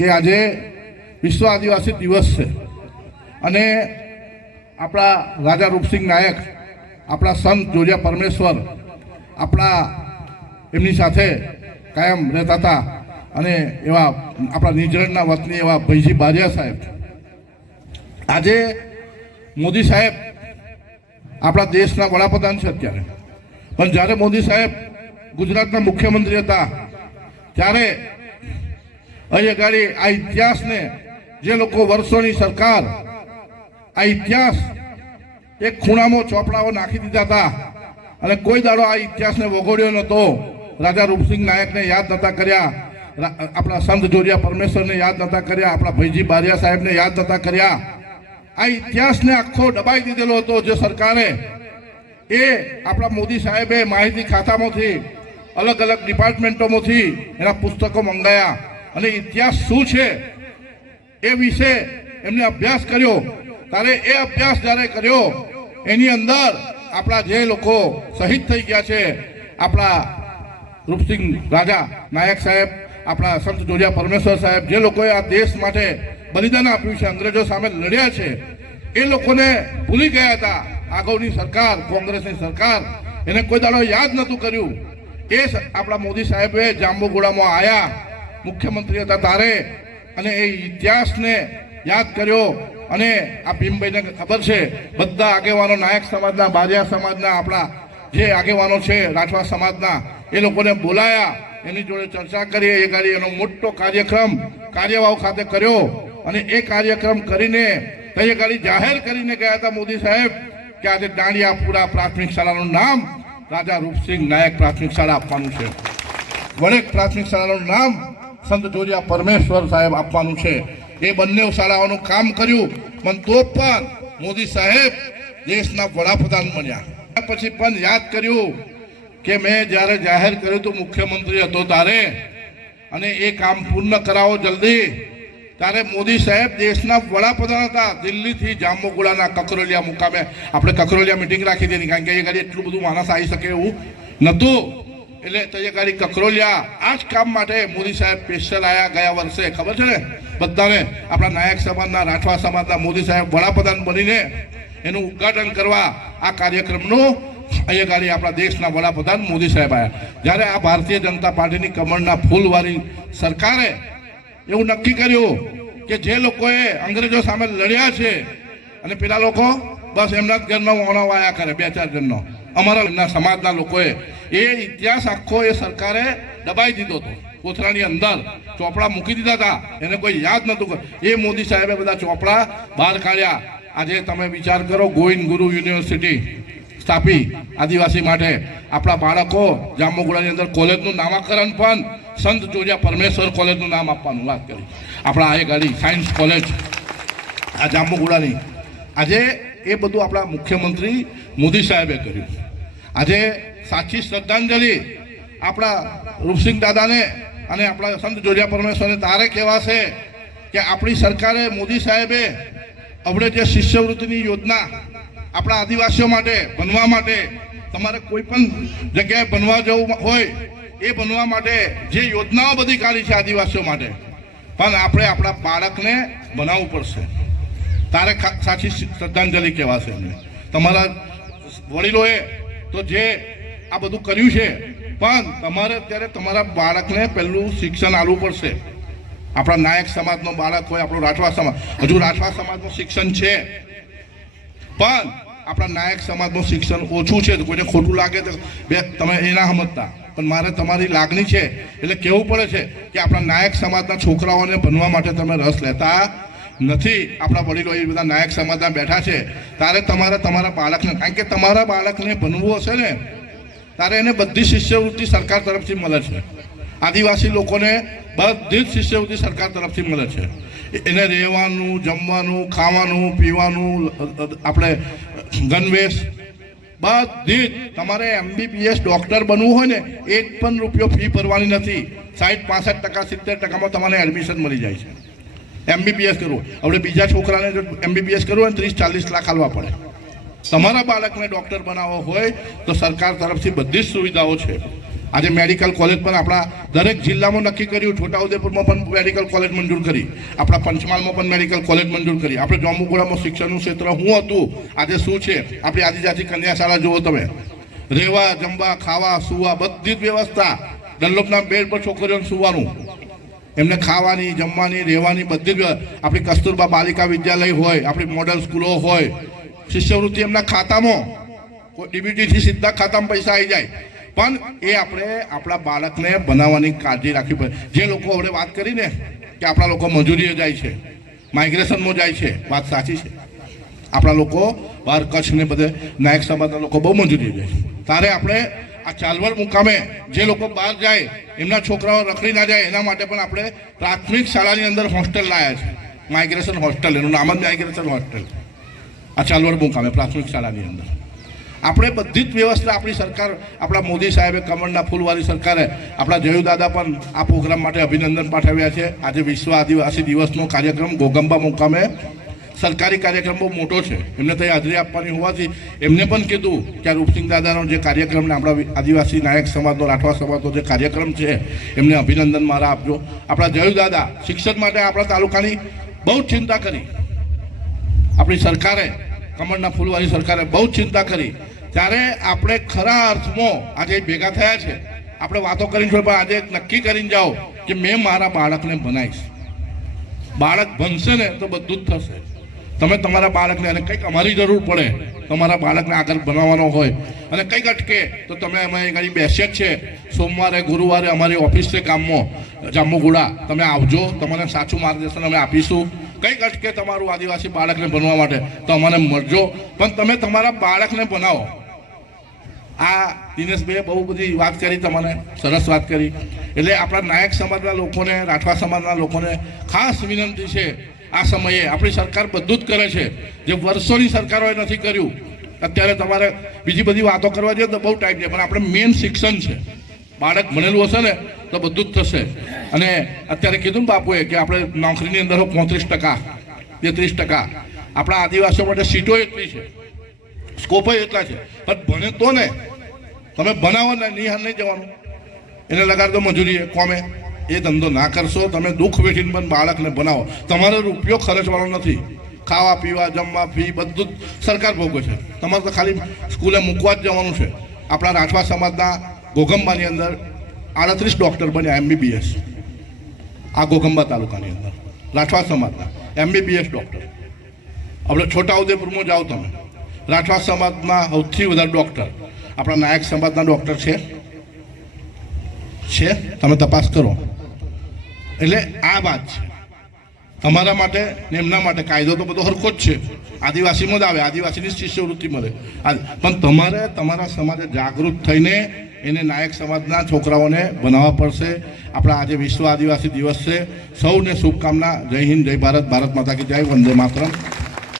કે આજે વિશ્વ આદિવાસી દિવસ છે. અને આપણા રાજા રૂપસિંહ નાયક, આપણા સંત જોજા પરમેશ્વર, આપણા એમની સાથે કાયમ રહેતા હતા અને એવા આપણા નિજરણના વતની એવા ભૈજી બારિયા સાહેબ. આજે મોદી સાહેબ આપણા દેશના વડાપ્રધાન છે અત્યારે. પણ જ્યારે મોદી સાહેબ ગુજરાતના મુખ્યમંત્રી હતા, ત્યારે અહીં ગાડી, આ ઇતિહાસને જે લોકો વર્ષોની સરકાર, આ ઇતિહાસ એક ખૂણામાં ચોપડાઓ નાખી દીધા હતા. અને કોઈ દાડો આ ઇતિહાસને વગોડ્યો નહોતો. રાજા રૂપસિંહ નાયકને યાદ નહોતા કર્યા. આપણા સંત જોરિયા પરમેશ્વરને યાદ નહોતા કર્યા. આપણા ભૈજી બારિયા સાહેબને યાદ નહોતા કર્યા. આ ઇતિહાસને આખો દબાઈ દીધેલો હતો જે સરકારે. એ આપણા મોદી સાહેબે માહિતી ખાતામાંથી, અલગ અલગ ડિપાર્ટમેન્ટોમાંથી એના પુસ્તકો મંગાયા. અને ઇતિહાસ શું છે એ વિશે એમને અભ્યાસ કર્યો. ત્યારે એ અભ્યાસ જ્યારે કર્યો, એની અંદર આપણા જે લોકો શહીદ થઈ ગયા છે, આપણા રૂપસિંહ રાજા, નાયક સાહેબ, આપણા સંત જોડિયા પરમેશ્વર સાહેબ, જે લોકોએ આ દેશ માટે બલિદાન આપ્યું છે, અંગ્રેજો સામે લડ્યા છે, એ લોકોને ભૂલી ગયા હતા. આગળની સરકાર, કોંગ્રેસની સરકાર, એને કોઈ દાડો યાદ નહોતું કર્યું. એ આપણા મોદી સાહેબે જાંબુગોડામાં આવ્યા મુખ્યમંત્રી હતા તારે. અને એ ઇતિહાસને યાદ કર્યો. અને આ ભીમભાઈને ખબર છે, બધા આગેવાનો નાયક સમાજના, બારિયા સમાજના, આપણા જે આગેવાનો છે, રાઠવા સમાજના, એ લોકોને બોલાયા. એની જોડે ચર્ચા કરી, એ ગાડી એનો મોટો કાર્યક્રમ કાર્યવાહ ખાતે કર્યો. અને એ કાર્યક્રમ કરીને તે ગાડી જાહેર કરીને ગયા હતા મોદી સાહેબ, કે આજે દાંડિયાપુરા પ્રાથમિક શાળાનું નામ રાજા રૂપસિંહ નાયક પ્રાથમિક શાળા આપવાનું છે. વડેક પ્રાથમિક શાળાનું નામ સંત જોરિયા પરમેશ્વર સાહેબ આપવાનું છે. એ બંને શાળાઓનું કામ કર્યું. પણ તો પણ મોદી સાહેબ દેશના વડાપ્રધાન બન્યા. પછી પણ યાદ કર્યું કે મેં જ્યારે જાહેર કર્યું હતું મુખ્યમંત્રી હતો ત્યારે, અને એ કામ પૂર્ણ કરાવો જલ્દી, ત્યારે મોદી સાહેબ દેશના વડાપ્રધાન હતા. દિલ્હીથી જાંબુગુડાના કકરોલિયા મુકામે. આપણે કકરોલિયા મિટિંગ રાખી દીધી. કારણ કે એ ઘડી એટલું બધું માણસ આવી શકે એવું નહોતું. એટલે ગાડી કકરોલિયા, આ જ કામ માટે મોદી સાહેબ સ્પેશિયલ આવ્યા ગયા વર્ષે. ખબર છે ને? બધાને આપણા નાયક સમાજના, રાઠવા સમાજના મોદી સાહેબ વડાપ્રધાન બનીને એનું ઉદ્ઘાટન કરવા આ કાર્યક્રમનું અહીંયા આપણા દેશના વડાપ્રધાન મોદી સાહેબ આવ્યા જ્યારે આ ભારતીય જનતા પાર્ટીની કમળના ફૂલવાળી સરકારે એવું નક્કી કર્યું કે જે લોકોએ અંગ્રેજો સામે લડ્યા છે અને પેલા લોકો બસ એમના જ ઘરનો ઓણો વાયા કરે, બે ચાર જણનો. અમારા સમાજના લોકોએ એ ઇતિહાસ આખો એ સરકારે દબાઈ દીધો હતો. કોથળાની અંદર ચોપડા મૂકી દીધા હતા. એને કોઈ યાદ નહોતું એ મોદી સાહેબે બધા ચોપડા બહાર કાઢ્યા. આજે તમે વિચાર કરો, ગોવિંદ ગુરુ યુનિવર્સિટી સ્થાપી આદિવાસી માટે. આપણા બાળકો જામોગુડાની અંદર કોલેજનું નામાકરણ પણ સંત ચોરિયા પરમેશ્વર કોલેજનું નામ આપવાનું વાત કરી. આપણા આ ગાડી સાયન્સ કોલેજ, આ જામોગુડાની આજે એ બધું આપણા મુખ્યમંત્રી મોદી સાહેબે કર્યું. આજે સાચી શ્રદ્ધાંજલિ આપણા રૂપસિંહ દાદાને અને આપણા સંત જોરિયા પરમેશ્વરને તારે કહેવાશે કે આપણી સરકારે મોદી સાહેબે આપણે જે શિષ્યવૃત્તિની યોજના આપણા આદિવાસીઓ માટે બનવા માટે, તમારે કોઈ પણ જગ્યાએ બનવા જવું હોય એ બનવા માટે જે યોજનાઓ બધી કાઢી છે આદિવાસીઓ માટે. પણ આપણે આપણા બાળકને બનાવવું પડશે. તારે સાચી શ્રદ્ધાંજલિ કહેવાશે તમારા વડીલોએ તો જે આ બધું કર્યું છે, પણ તમારે અત્યારે તમારા બાળકને પહેલું શિક્ષણ આપવું પડશે. આપણા નાયક સમાજનો બાળક હોય, આપણો રાઠવા સમાજ. હજુ રાઠવા સમાજનું શિક્ષણ છે. પણ આપણા નાયક સમાજનું શિક્ષણ ઓછું છે કોઈને ખોટું લાગે તો બે, તમે એ ના સમજતા. પણ મારે તમારી લાગણી છે, એટલે કહેવું પડે છે કે આપણા નાયક સમાજના છોકરાઓને ભણવા માટે તમે રસ લેતા નથી. આપણા વડીલો એ બધા નાયક સમાજના બેઠા છે. ત્યારે તમારે, તમારા બાળકને, કારણ કે તમારા બાળકને ભણવું હશે ને ત્યારે એને બધી શિષ્યવૃત્તિ સરકાર તરફથી મળે છે. આદિવાસી લોકોને બધી જ શિષ્યવૃત્તિ સરકાર તરફથી મળે છે. એને રહેવાનું, જમવાનું, ખાવાનું, પીવાનું, આપણે ગનવેશ બધી જ. તમારે એમબીબીએસ ડૉક્ટર બનવું હોય ને એક પણ રૂપિયો ફી ભરવાની નથી. સાઠ પાસઠ ટકા, સિત્તેર ટકામાં તમારે એડમિશન મળી જાય છે. એમબીબીએસ કરવું આપણે બીજા છોકરાને એમબીબીએસ કરવું હોય ત્રીસ ચાલીસ લાખ હાલવા પડે. તમારા બાળકને ડૉક્ટર બનાવવો હોય તો સરકાર તરફથી બધી જ સુવિધાઓ છે. આજે મેડિકલ કોલેજ પણ આપણા દરેક જિલ્લામાં નક્કી કર્યું, છોટાઉદેપુરમાં પણ મેડિકલ કોલેજ મંજૂર કરી. આપણા પંચમહાલમાં પણ મેડિકલ કોલેજ મંજૂર કરી. આપણે જાંબુગોડામાં શિક્ષણનું ક્ષેત્ર શું હતું. આજે શું છે? આપણી આદિજાતિ કન્યા શાળા જુઓ તમે. રહેવા જમવા, ખાવા, સુવા, બધી જ વ્યવસ્થા. ડલ્લોપના બેડ પર છોકરીઓને સુવાનું. એમને ખાવાની, જમવાની, રહેવાની બધી જ આપણી કસ્તુરબા બાલિકા વિદ્યાલય હોય, આપણી મોડલ સ્કૂલો હોય, શિષ્યવૃત્તિ એમના ખાતામાં. કોઈ ડીબીટીથી સીધા ખાતામાં પૈસા આવી જાય. પણ એ આપણે આપણા બાળકને બનાવવાની કાળજી રાખવી પડે. જે લોકો આપણે વાત કરીને કે આપણા લોકો મજૂરીએ જાય છે માઇગ્રેશનમાં જાય છે, વાત સાચી છે. આપણા લોકો બહાર કચ્છને બધે નાયક સમાજના લોકો બહુ મજૂરીએ જાય છે. તારે આપણે આ ચાલવડ મુકામે જે લોકો બહાર જાય, એમના છોકરાઓ રખડી ના જાય, એના માટે પણ આપણે પ્રાથમિક શાળાની અંદર હોસ્ટેલ લાયા છે. માઇગ્રેશન હોસ્ટેલ, એનું નામ જ માઇગ્રેશન હોસ્ટેલ. આ ચાલવડ મુકામે પ્રાથમિક શાળાની અંદર. આપણે બધી જ વ્યવસ્થા આપણી સરકાર, આપણા મોદી સાહેબે, કમળના ફૂલવાળી સરકારે, આપણા જયુ દાદા પણ આ પ્રોગ્રામ માટે અભિનંદન પાઠવ્યા છે. આજે વિશ્વ આદિવાસી દિવસનો કાર્યક્રમ ગોગંબા મુકામે સરકારી કાર્યક્રમ બહુ મોટો છે. એમને ત્યાં હાજરી આપવાની હોવાથી એમને પણ કીધું કે આ રૂપસિંહ દાદાનો જે કાર્યક્રમ ને આપણા આદિવાસી નાયક સમાજનો, રાઠવા સમાજનો જે કાર્યક્રમ છે, એમને અભિનંદન મારા આપજો. આપણા જયુ દાદા શિક્ષણ માટે આપણા તાલુકાની બહુ ચિંતા કરી. આપણી સરકારે, કમળના ફૂલવાળી સરકારે બહુ ચિંતા કરી. ત્યારે આપણે ખરા અર્થમાં આજે ભેગા થયા છે. આપણે વાતો કરીને પણ આજે નક્કી કરીને જાઓ કે મેં મારા બાળકને બનાવીશ બાળક ભણશે ને તો બધું જ થશે. તમે તમારા બાળકને અને કંઈક અમારી જરૂર પડે, તમારા બાળકને આગળ બનાવવાનો હોય અને કંઈક અટકે, તો તમે અમે અહીં બેસીએ જ છે. સોમવારે, ગુરુવારે અમારી ઓફિસ છે ગામમાં જાંબુગુડા તમે આવજો તમને સાચું માર્ગદર્શન અમે આપીશું. કંઈક અટકે તમારું આદિવાસી બાળકને બનવા માટે, તો અમને મળજો. પણ તમે તમારા બાળકને બનાવો આ દિનેશભાઈએ બહુ બધી વાત કરી તમને, સરસ વાત કરી. એટલે આપણા નાયક સમાજના લોકોને, રાઠવા સમાજના લોકોને ખાસ વિનંતી છે આ સમયે. આપણી સરકાર બધું જ કરે છે. જે વર્ષોની સરકારોએ નથી કર્યું. અત્યારે તમારે બીજી બધી વાતો કરવા જઈએ તો બહુ ટાઈમ છે, પણ આપણે મેઇન શિક્ષણ છે. બાળક ભણેલું હશે ને, તો બધું જ થશે. અને અત્યારે કીધું ને બાપુએ કે આપણે નોકરીની અંદર પોત્રીસ ટકા, તેત્રીસ ટકા. આપણા આદિવાસીઓ માટે સીટો એટલી છે. સ્કોપો એટલા છે. પણ ભણે તો ને તમે બનાવો ને નિહાલ નહીં જવાનું. એને લગાડ દો મજૂરી કોમે, એ ધંધો ના કરશો. તમે દુઃખ વેઠીને પણ બાળકને બનાવો. તમારો રૂપિયો ખર્ચવાનો નથી. ખાવા, પીવા, જમવા, ફી બધું જ સરકાર ભોગવે છે. તમારે તો ખાલી સ્કૂલે મૂકવા જ જવાનું છે. આપણા રાઠવા સમાજના ગોગંબાની અંદર આડત્રીસ ડૉક્ટર બન્યા એમબીબીએસ. આ ગોગંબા તાલુકાની અંદર. રાઠવા સમાજના એમબીબીએસ ડૉક્ટર. આપણે છોટાઉદેપુરમાં જાઓ તમે. રાઠવા સમાજના સૌથી વધારે ડૉક્ટર આપણા નાયક સમાજના ડૉક્ટર છે. છે. તમે તપાસ કરો. એટલે આ વાત છે. તમારા માટે ને એમના માટે કાયદો તો બધો હરખો જ છે. આદિવાસીમાં જ આવે, આદિવાસીની શિષ્યવૃત્તિ મળે. પણ તમારે તમારા સમાજે જાગૃત થઈને એને નાયક સમાજના છોકરાઓને બનાવવા પડશે. આપણા આજે વિશ્વ આદિવાસી દિવસ છે. સૌને શુભકામના. જય હિન્દ, જય ભારત. ભારત માતા કી જય. વંદે માતરમ.